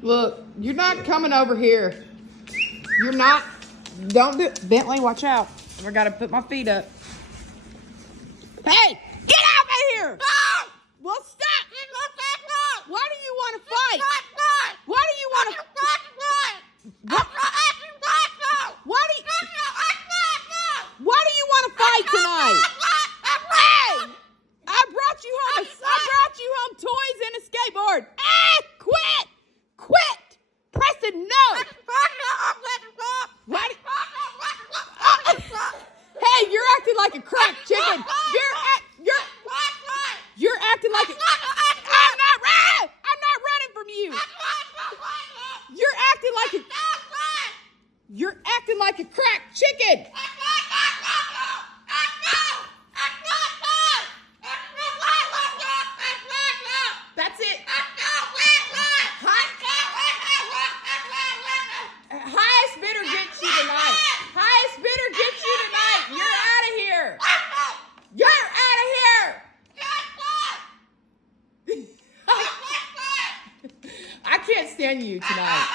Look, you're not coming over here. You're not. Don't do it. Bentley, watch out. I gotta put my feet up. Hey, get out of here! Well, stop! Why do you want to fight? Why do you want to? Why do you want to fight tonight? Hey, I brought you home. I brought you home toys and a skateboard. Hey, quit! Preston, no! Why? Hey, you're acting like a cracked chicken. You're acting like I'm not running from you. You're acting like a cracked chicken. That's it. Highest bidder gets you tonight. Highest bidder gets you tonight. You're out of here. You're out of here. I can't stand you tonight.